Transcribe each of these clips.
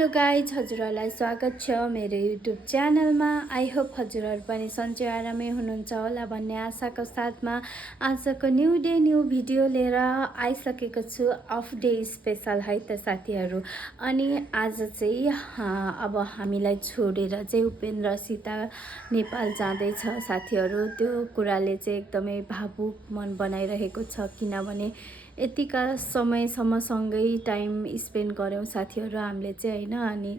Hello guys, हजुरहरूलाई स्वागत छ मेरो युट्युब च्यानलमा। आई होप हजुरहरू पनि सन्चै आरामै हुनुहुन्छ होला भन्ने आशाको साथमा आजको न्यू डे न्यू भिडियो लिएर आइसकेको छु। अफ डे स्पेसल है त साथीहरू। अनि आज चाहिँ अब हामीलाई छोडेर चाहिँ उपेन्द्र सीता नेपाल जाँदैछ साथीहरू। त्यो कुराले चाहिँ एकदमै भावुक मन बनाइरहेको छ, किनभने यतिका समयसम्म सँगै टाइम स्पेन्ड गऱ्यौँ साथीहरू हामीले चाहिँ होइन। अनि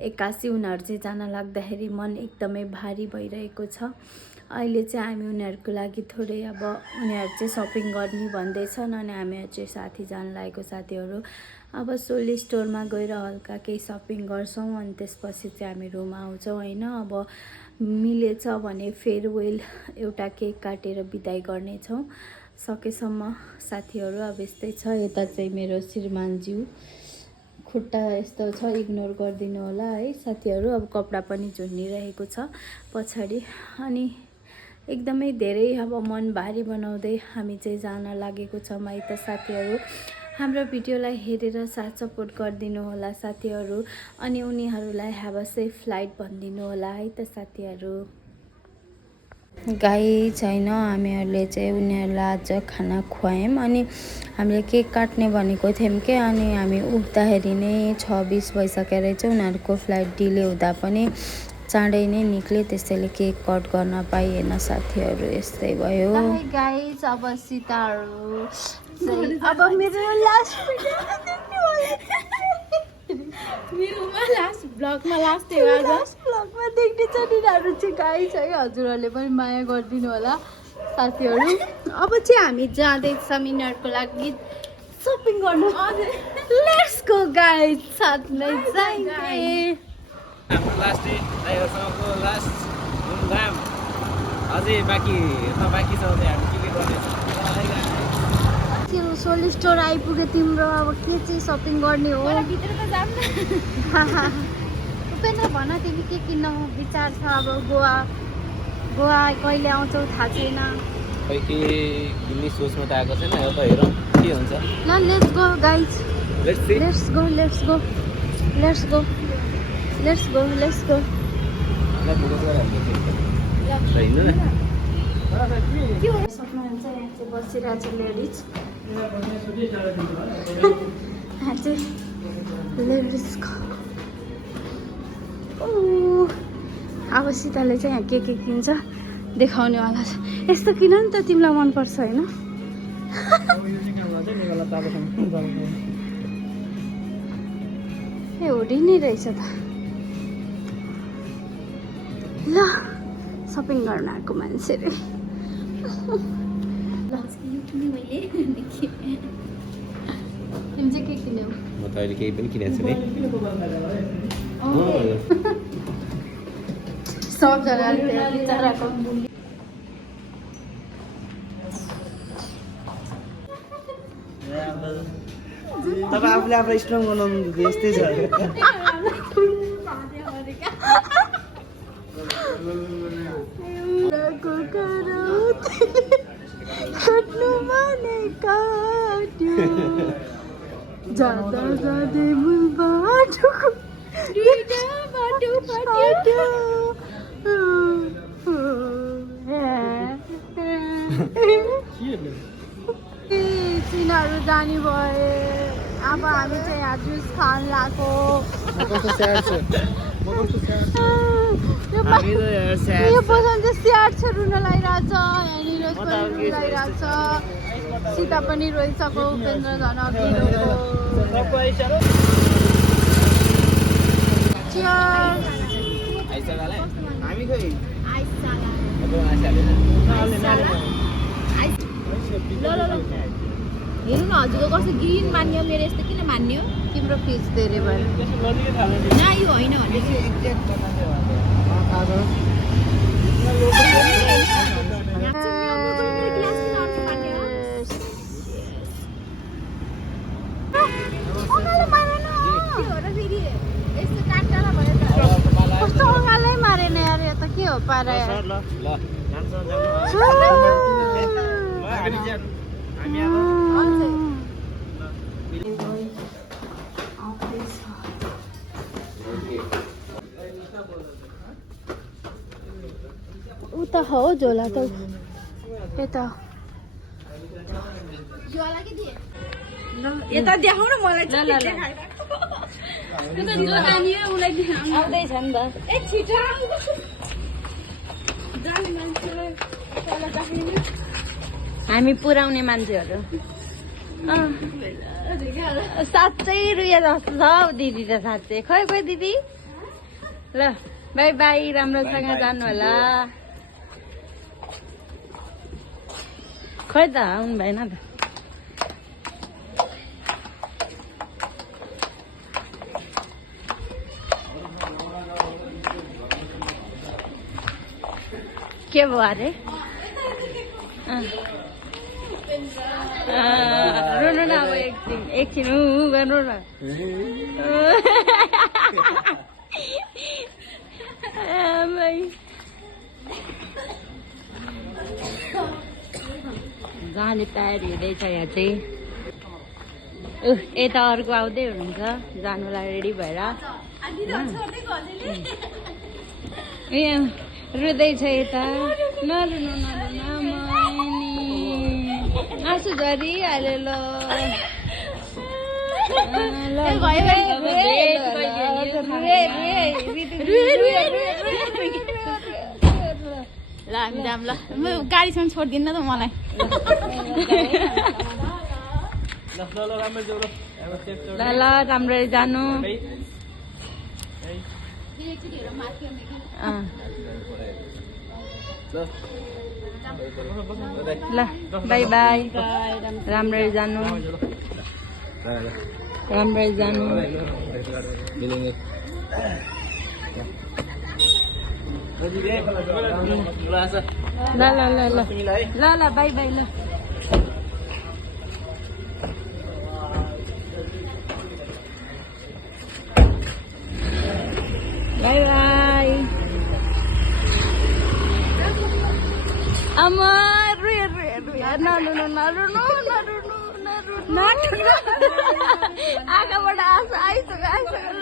एक्कासी उनीहरू चाहिँ जान लाग्दाखेरि मन एकदमै भारी भइरहेको छ। अहिले चाहिँ हामी उनीहरूको लागि थोरै अब उनीहरू चाहिँ सपिङ गर्ने भन्दैछन् अनि हामीहरू चाहिँ साथी जान लागेको साथीहरू। अब सोली स्टोरमा गएर हल्का केही सपिङ गर्छौँ अनि त्यसपछि चाहिँ हामी रुम आउँछौँ होइन। अब मिलेछ भने फेयरवेल एउटा केक काटेर बिदाई गर्नेछौँ सकेसम्म साथीहरू। अब यस्तै छ। यता चाहिँ मेरो श्रीमानज्यू खुट्टा यस्तो छ, इग्नोर गरिदिनु होला है साथीहरू। अब कपडा पनि झुन्डिरहेको छ पछाडि। अनि एकदमै धेरै अब मन भारी बनाउँदै हामी चाहिँ जान लागेको छौँ है त साथीहरू। हाम्रो भिडियोलाई हेरेर साथ सपोर्ट गरिदिनु होला साथीहरू। अनि उनीहरूलाई ह्याभ अ सेफ फ्लाइट भनिदिनु होला है त साथीहरू। गाइज होइन, हामीहरूले चाहिँ उनीहरूलाई आज खाना खुवायौँ अनि हामीले केक काट्ने भनेको थियौँ कि अनि हामी उठ्दाखेरि नै 6:20 भइसकेर चाहिँ उनीहरूको फ्लाइट डिले हुँदा पनि चाँडै नै निक्ल्यो, त्यसैले केक कट गर्न पाइएन साथीहरू। यस्तै भयो गाइज। अब सीताहरू अब मेरो लास्ट ब्लगमा देख्ने छ यिनीहरू चाहिँ गाइज है। हजुरहरूले पनि माया गरिदिनु होला साथीहरू। अब चाहिँ हामी जाँदैछौँ यिनीहरूको लागि सपिङ गर्नु। लेट्स गो गाइज, साथमै जाएंगे। हाम्रो लास्ट डे ड्राइभरसँगको लास्ट घुमघाम अझै बाँकी छ। हामी के गर्नेछौँ? सोली स्टोर आइपुग्यो तिम्रो। अब के चाहिँ सपिङ गर्ने हो? उपेन्द्र भन, तिमी के किन्न विचार छ? अब गोवा कहिले आउँछौ थाहा छैन। खै के किन्ने सोचमा त आएको छैन। अब हेरौँ के हुन्छ। ल let's go guys, let's go. सक्नुहुन्छ यहाँ चाहिँ बसिरहेको छ लेडिज। यहाँ चाहिँ लेडिजको अब सीताले चाहिँ यहाँ के किन्छ देखाउनेवाला छ। यस्तो किन नि त, तिमीलाई मनपर्छ होइन? ए होडी नै रहेछ त। ल सपिङ गर्न आएको मान्छेले तिमी चाहिँ के किन्यौ? म त अहिले केही पनि किनेको छु सबजनाले बिचराको तपाईँ आफूले आफूलाई स्ट्रङ बनाउनु यस्तै छ। जाँदा जाँदै बाटो तिनीहरू जाने भए। अब हामी चाहिँ यहाँ जुस खान लाग्यो। यो बदन चाहिँ स्याहार छ, रुन लागिरहेछ। यहाँ निरज पनि रुन लागिरहेछ, सीता पनि रोइसक्यो, उपेन्द्र झन् अघि रोको। हेर्नु न हजुरको कस्तो ग्रिन मान्यो, मेरो यस्तो किन मान्यो? तिम्रो फिस धेरै भयो। न यो होइन कस्तो अँगालै मारेन यार, यो त के हो पारा यार। उता हो झोला त यता यता देखाउन मलाई ल ल ल आउँदैछ नि त ए छिटो जाने मान्छेलाई तल राख्ने हामी पुर्याउने मान्छेहरू साँच्चै रुया जस्तो छ हौ दिदी त साँच्चै खै खै दिदी ल बाई बाई राम्रोसँग जानु होला खै त आउनु भएन त के भयो अरे रुनु न अब एकछिन गर्नु न जाने तयारी हुँदैछ यहाँ चाहिँ यता अर्को आउँदै हुनुहुन्छ जानुलाई रेडी भएर रुँदैछ यता नरुनु नरुनु आँसु झरिहाल्यो ल हामी जाम ल म गाडीसँग छोड्दिन्न त मलाई ल ल राम्ररी जानु ल बाई बाई राम्ररी जानु राम्ररी जानु ल ल ल ल ल ल बाई बाई ल बाई बाई आमा रुया रुया रुया नरुनु नरुनु नरुनु नरुनु आँखाबाट आँसु आइसक्यो